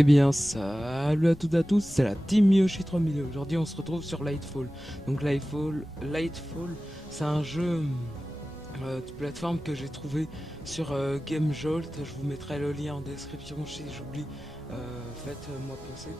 Eh bien, salut à toutes et à tous, c'est la Team Yoshi 3000. Aujourd'hui, on se retrouve sur Lightfall. Donc, Lightfall, c'est un jeu de plateforme que j'ai trouvé sur GameJolt. Je vous mettrai le lien en description si j'oublie. Faites-moi penser.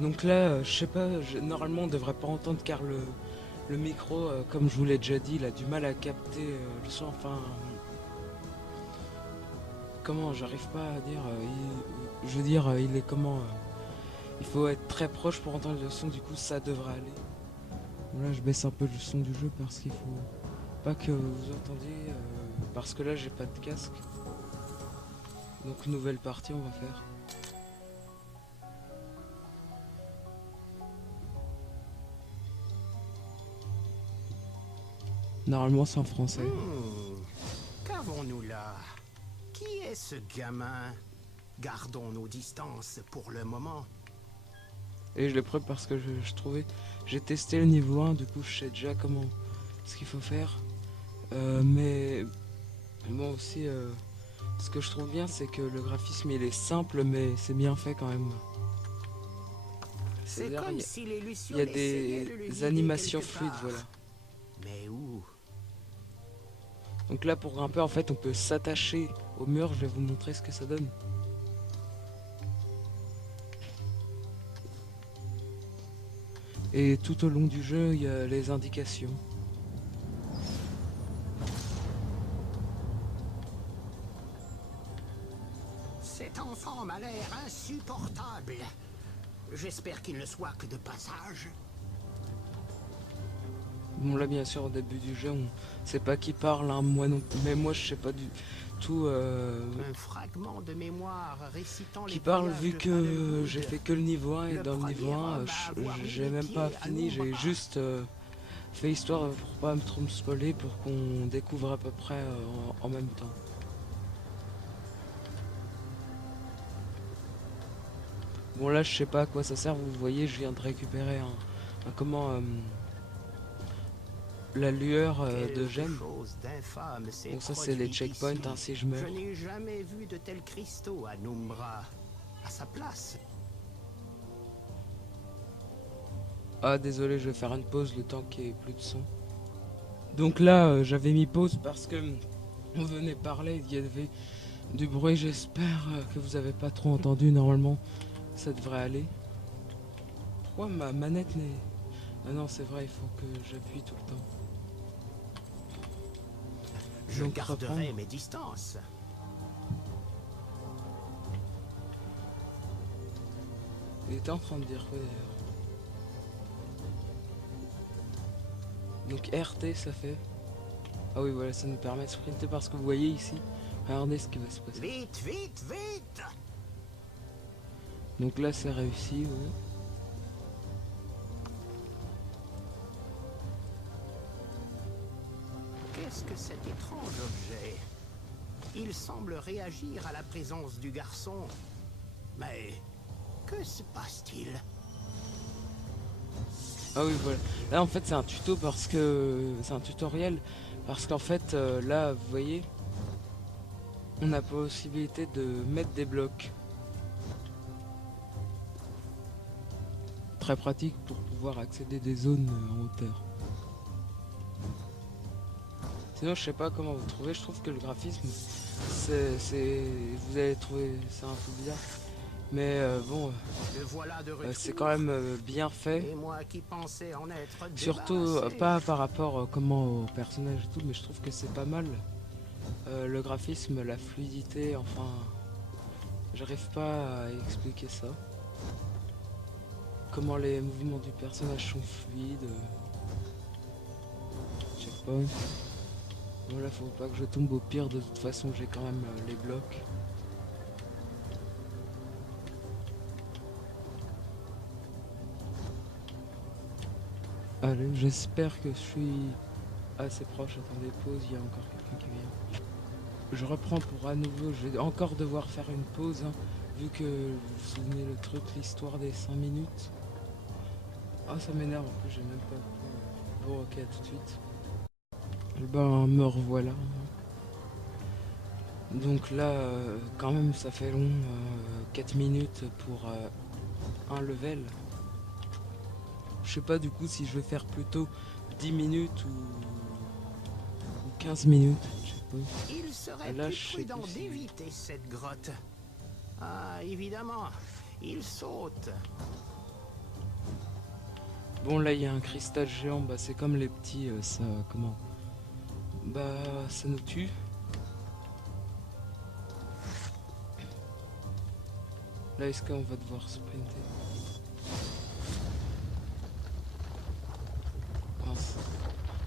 Donc là, je sais pas, normalement, on devrait pas entendre car le micro, comme je vous l'ai déjà dit, il a du mal à capter le son. Enfin, comment, j'arrive pas à dire. Je veux dire, il est comment. Il faut être très proche pour entendre le son, du coup ça devrait aller. Bon, là je baisse un peu le son du jeu parce qu'il faut pas que vous entendiez, parce que là j'ai pas de casque. Donc nouvelle partie on va faire. Normalement c'est en français. Qu'avons-nous là? Qui est ce gamin? Gardons nos distances pour le moment. Et je l'ai pris parce que je trouvais... J'ai testé le niveau 1, du coup je sais déjà comment... ce qu'il faut faire. Mais... Bon aussi, ce que je trouve bien c'est que le graphisme il est simple mais c'est bien fait quand même. C'est C'est-à-dire comme si les il y a lucioles essayaient de le des guider animations quelque fluides, part. voilà. Mais où? Donc là pour grimper en fait on peut s'attacher au mur, je vais vous montrer ce que ça donne. Et tout au long du jeu il y a les indications. Cet enfant m'a l'air insupportable. J'espère qu'il ne soit que de passage. Bon là bien sûr au début du jeu on sait pas qui parle, hein, moi non plus, mais moi je sais pas du tout Un fragment de mémoire récitant qui les parle voyages vu de que Brotherhood. j'ai fait que le niveau 1 et Le dans le niveau premier 1 homme à avoir mis j'ai les même pas pieds à fini, j'ai l'Umbra. juste fait histoire pour pas me trop me spoiler pour qu'on découvre à peu près en même temps. Bon là je sais pas à quoi ça sert, vous voyez je viens de récupérer un comment la lueur de Quelque gemme. chose d'infâme s'est Bon ça c'est les produit checkpoints ici. hein, si je Je meurs. n'ai jamais vu de tels cristaux à Numbra. À sa place. Ah désolé je vais faire une pause le temps qu'il n'y ait plus de son. Donc là j'avais mis pause parce que on venait parler, il y avait du bruit, j'espère que vous avez pas trop entendu, normalement ça devrait aller. Pourquoi ma manette n'est... Ah non c'est vrai il faut que j'appuie tout le temps. Je Donc reprendre. garderai mes distances. Il était en train de dire quoi d'ailleurs. Donc RT ça fait... Ah oui voilà ça nous permet de sprinter parce que vous voyez ici, regardez ce qui va se passer. Vite, vite, vite! Donc là c'est réussi, ouais. Qu'est-ce que cet étrange objet? Il semble réagir à la présence du garçon. Mais que se passe-t-il? Ah oui voilà. Là en fait c'est un tuto parce que... C'est un tutoriel parce qu'en fait là vous voyez on a la possibilité de mettre des blocs. Très pratique pour pouvoir accéder des zones en hauteur. Sinon je sais pas comment vous trouvez, je trouve que le graphisme vous allez trouver ça un peu bizarre. Mais bon, Le voilà de retour. c'est quand même bien fait. Et moi qui pensais en être Surtout débarrassé. pas par rapport comment au personnage et tout, mais je trouve que c'est pas mal. Le graphisme, la fluidité, enfin, j'arrive pas à expliquer ça. Comment les mouvements du personnage sont fluides. Checkpoint. Voilà, faut pas que je tombe au pire, de toute façon j'ai quand même les blocs. Allez, j'espère que je suis assez proche. Attendez, pause, il y a encore quelqu'un qui vient. Je reprends pour à nouveau, je vais encore devoir faire une pause, hein, vu que vous vous souvenez le truc, l'histoire des 5 minutes. Ah ça m'énerve, en plus j'ai même pas... Bon ok, à tout de suite. Eh ben me revoilà. Donc là, quand même, ça fait long, 4 minutes pour un level. Je sais pas du coup si je vais faire plutôt 10 minutes ou 15 minutes. Je sais pas. Il serait Là, plus je sais prudent pas si... d'éviter cette grotte. Ah, évidemment, il saute. Bon, là, il y a un cristal géant. Bah, c'est comme les petits, ça... Comment? Bah, ça nous tue. Là, est-ce qu'on va devoir sprinter? Mince.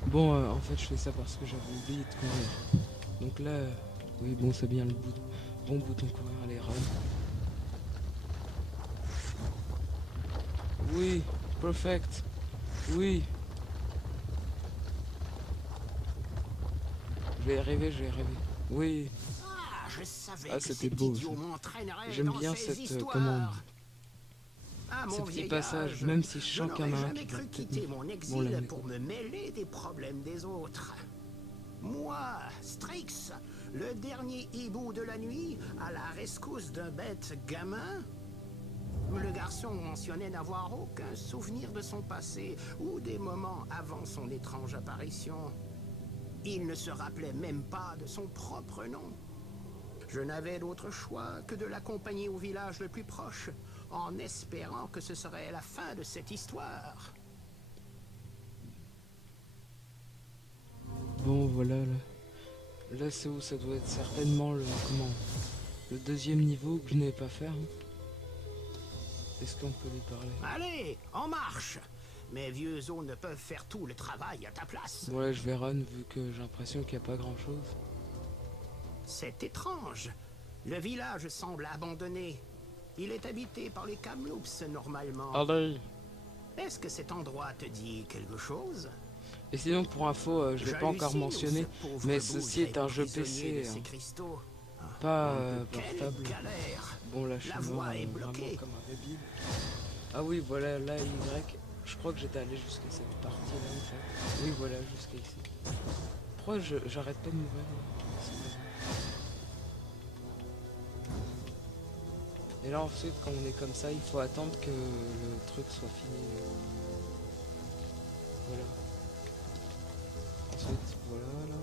Bon, en fait, je fais ça parce que j'avais oublié de courir. Donc là, oui, bon, c'est bien le bon bouton courir, allez, run. Oui, perfect. Oui. Je vais y arriver, je vais y arriver. Oui. Ah, je savais Ah, que c'était cet beau, idiot ça. m'entraînerait J'aime dans bien ces cette commande. histoires. Ah, Ces mon petits passages, vieillage, même si je je sens qu'il y en n'aurais a un jamais qui va cru peut-être quitter me... mon Bon, là, exil mais pour quoi. me mêler des problèmes des autres. Moi, Strix, le dernier hibou de la nuit, à la rescousse d'un bête gamin. Le garçon mentionnait n'avoir aucun souvenir de son passé ou des moments avant son étrange apparition. Il ne se rappelait même pas de son propre nom. Je n'avais d'autre choix que de l'accompagner au village le plus proche, en espérant que ce serait la fin de cette histoire. Bon, voilà, là. Là, c'est où ça doit être certainement le... Comment? Le deuxième niveau que je n'ai pas fait. Hein. Est-ce qu'on peut lui parler? Allez, en marche! Mes vieux os ne peuvent faire tout le travail à ta place. Bon, là, je vais run vu que j'ai l'impression qu'il n'y a pas grand-chose. C'est étrange. Le village semble abandonné. Il est habité par les Kamloops normalement. Allez! Est-ce que cet endroit te dit quelque chose? Et sinon, pour info, je l'ai pas encore mentionné, mais ceci est un jeu PC, hein, pas portable. Bon, là, je suis mort vraiment comme un débile. Ah oui, voilà, là, Y. Je crois que j'étais allé jusqu'à cette partie-là, en fait. Oui, voilà, jusqu'à ici. Pourquoi j'arrête pas de mourir là? Et là, ensuite, quand on est comme ça, il faut attendre que le truc soit fini. Voilà. Ensuite, voilà, là.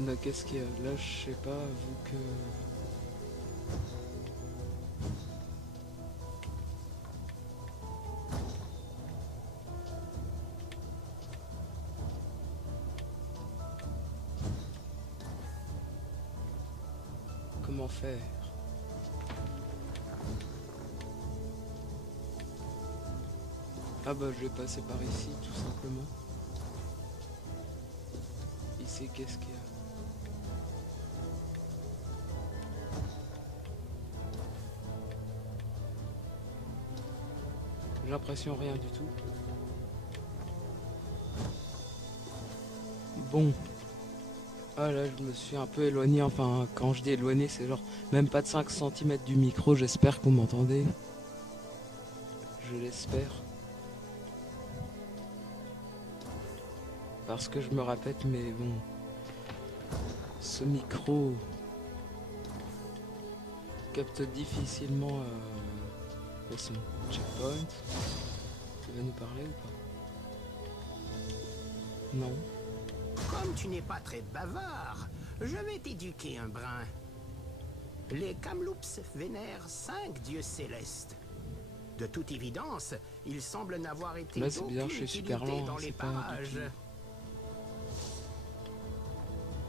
Là, qu'est-ce qu'il y a? Là, je sais pas, vu que... Comment faire? Ah bah, je vais passer par ici, tout simplement. Ici, qu'est-ce qu'il y a? J'ai l'impression rien du tout. Bon. Ah là, je me suis un peu éloigné. Enfin, quand je dis éloigné, c'est genre même pas de 5 cm du micro. J'espère que vous m'entendez. Je l'espère. Parce que je me répète, mais bon. Ce micro capte difficilement le son. Checkpoint. Tu vas nous parler ou pas? Non. Comme tu n'es pas très bavard, je vais t'éduquer un brin. Les Kamloops vénèrent 5 dieux célestes. De toute évidence, ils semblent n'avoir été Là, c'est bizarre, je suis d'aucune super utilité lent, dans c'est les pas du parages. tout.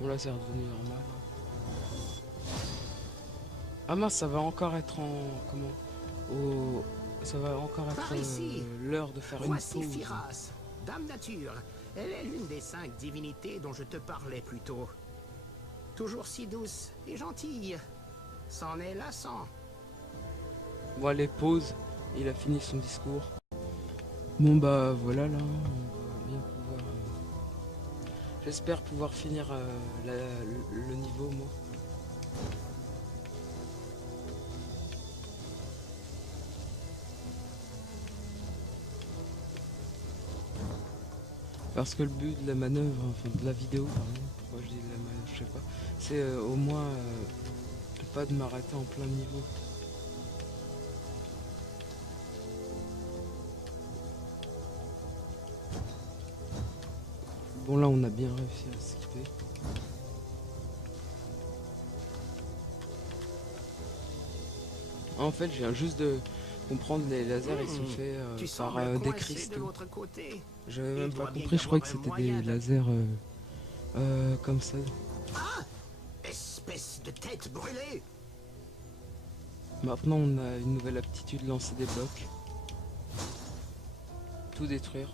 Bon, là, c'est redevenu normal. Ah mince, ça va encore être en... Comment? Ça va encore Par être ici, l'heure de faire une voici pause. Firas, Dame Nature. Elle est l'une des 5 divinités dont je te parlais plus tôt. Toujours si douce et gentille. C'en est lassant. Bon, allez, pause. Il a fini son discours. Bon, bah voilà, là, on va bien pouvoir... J'espère pouvoir finir le niveau, moi. Parce que le but de la manœuvre, enfin de la vidéo, pardon, pourquoi je dis de la manœuvre, je sais pas, c'est au moins pas de m'arrêter en plein niveau. Bon là on a bien réussi à skipper. En fait je viens juste de comprendre, les lasers ils sont faits Tu par sembles des coincé de cristaux. l'autre côté. J'avais Il même pas doit bien compris, y je croyais avoir que un c'était moyen des de- lasers comme ça. Espèce de tête brûlée. Maintenant on a une nouvelle aptitude, lancer des blocs. Tout détruire.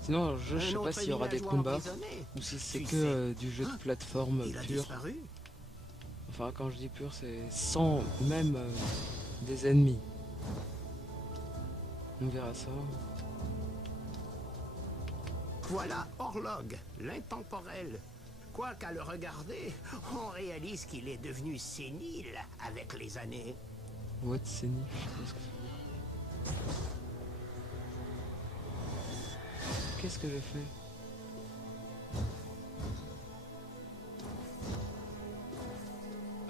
Sinon je Un sais pas autre s'il y aura des villageois combats emprisonné. ou si c'est Tu que sais, du jeu de plateforme il a pur. disparu. Enfin quand je dis pur c'est sans même des ennemis. On verra ça. Voilà Orlog, l'intemporel. Quoi qu'à le regarder, on réalise qu'il est devenu sénile avec les années. What c'est nif, je sais pas ce que ça veut dire. Qu'est-ce que j'ai fait?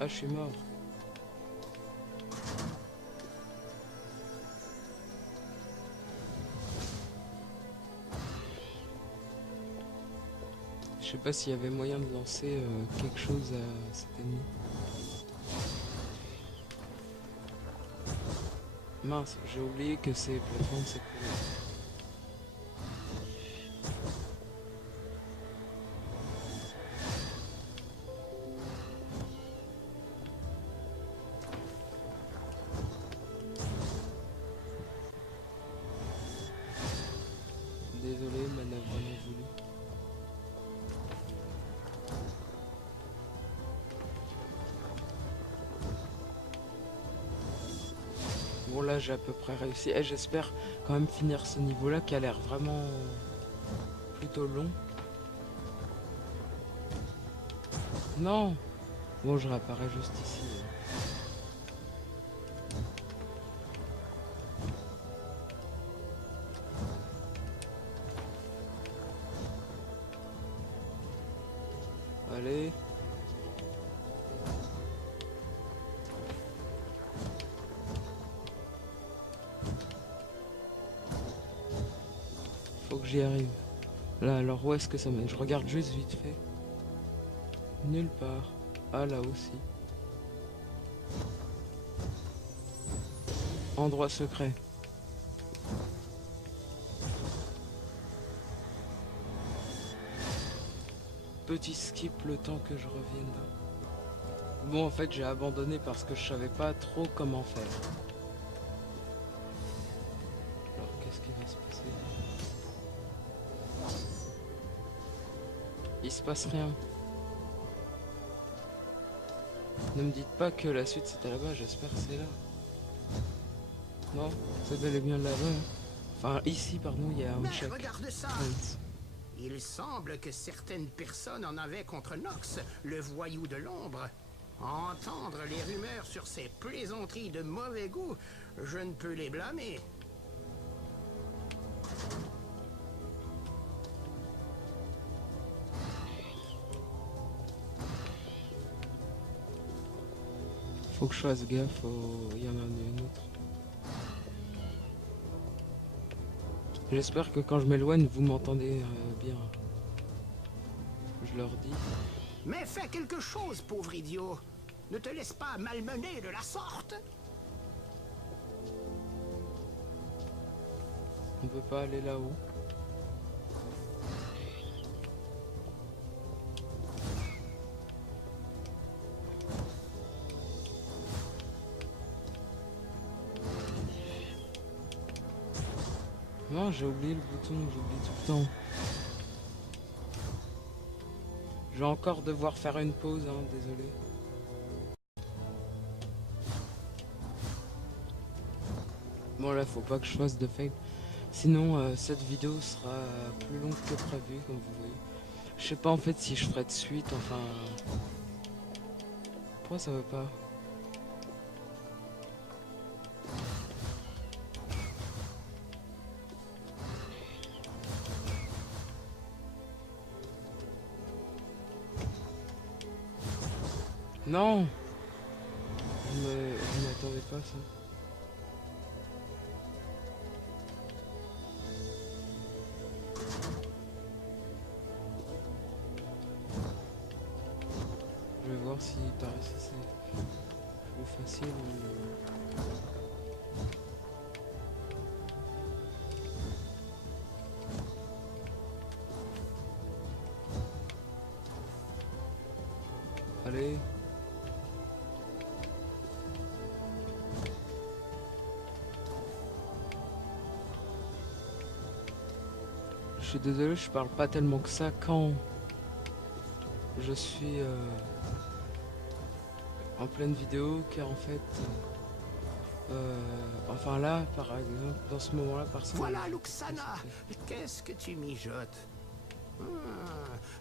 Ah je suis mort. Je sais pas s'il y avait moyen de lancer quelque chose à cet ennemi. Mince, j'ai oublié que ces plateformes c'est cool. Désolé, manœuvre vraiment voulu. Bon là j'ai à peu près réussi. Et j'espère quand même finir ce niveau là qui a l'air vraiment plutôt long. Non. Bon je réapparais juste ici. Allez. Faut que j'y arrive. Là alors où est-ce que ça mène? Je regarde juste vite fait. Nulle part. Ah là aussi. Endroit secret. Petit skip le temps que je revienne là. Bon en fait j'ai abandonné parce que je savais pas trop comment faire. Alors qu'est-ce qui va se passer? Il se passe rien. Ne me dites pas que la suite c'était là-bas, j'espère que c'est là. Non, c'est bel et bien là-bas. Enfin ici pardon, il y a un Mais check. regarde ça. Points. Il semble que certaines personnes en avaient contre Nox, le voyou de l'ombre. Entendre les rumeurs sur ces plaisanteries de mauvais goût, je ne peux les blâmer. Faut que je fasse gaffe, il y en a une autre. J'espère que quand je m'éloigne, vous m'entendez bien. Je leur dis. Mais fais quelque chose, pauvre idiot. Ne te laisse pas malmener de la sorte. On peut pas aller là-haut. Non, j'ai oublié le bouton, j'oublie tout le temps. Je vais encore devoir faire une pause, hein, désolé. Bon là, faut pas que je fasse de fail. Sinon, cette vidéo sera plus longue que prévu, comme vous voyez. Je sais pas en fait si je ferai de suite, enfin... Pourquoi ça veut pas? Non! Je m'attendais pas à ça. Je vais voir si par ici c'est plus facile ou... Allez. Je suis désolé, je parle pas tellement que ça quand je suis en pleine vidéo, car en fait, enfin là, par exemple, dans ce moment-là, Voilà, Luxana. Qu'est-ce que tu mijotes?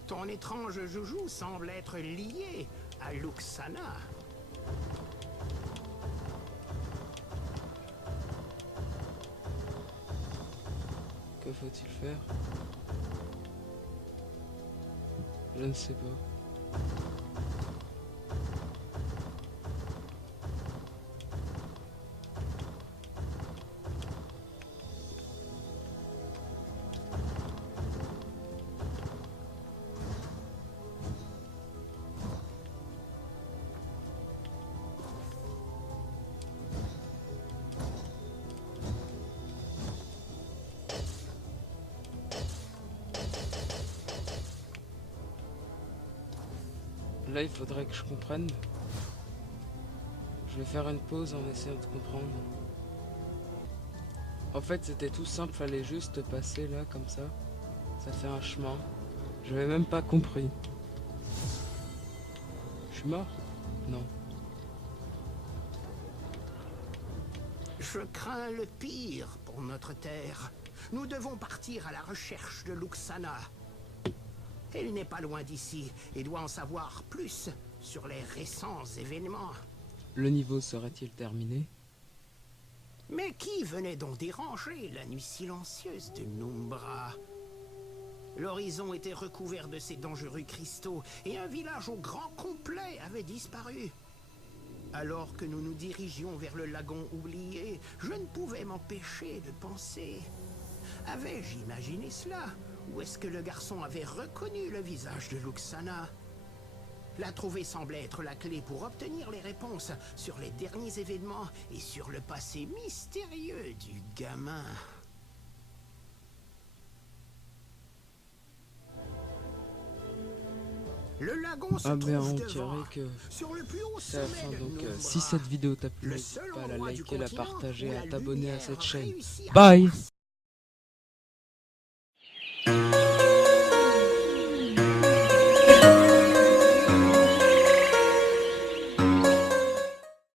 Ton étrange joujou semble être lié à Luxana. Que faut-il faire? Je ne sais pas. Là, il faudrait que je comprenne. Je vais faire une pause en essayant de comprendre. En fait, c'était tout simple, fallait juste passer là, comme ça. Ça fait un chemin. J'avais même pas compris. Je suis mort? Non. Je crains le pire pour notre terre. Nous devons partir à la recherche de Luxana. Elle n'est pas loin d'ici et doit en savoir plus sur les récents événements. Le niveau serait-il terminé? Mais qui venait donc déranger la nuit silencieuse de Numbra? L'horizon était recouvert de ces dangereux cristaux et un village au grand complet avait disparu. Alors que nous nous dirigions vers le lagon oublié, je ne pouvais m'empêcher de penser... Avais-je imaginé cela? Ou est-ce que le garçon avait reconnu le visage de Luxana? La trouver semblait être la clé pour obtenir les réponses sur les derniers événements et sur le passé mystérieux du gamin. Le lagon se trouve devant, sur le plus haut c'est la fin. sommet de Donc Numbra. si cette vidéo t'a plu, Le n'hésite seul pas à la endroit du liker, la continent partager, où à la t'abonner à lumière cette a chaîne. réussi à Bye! passer.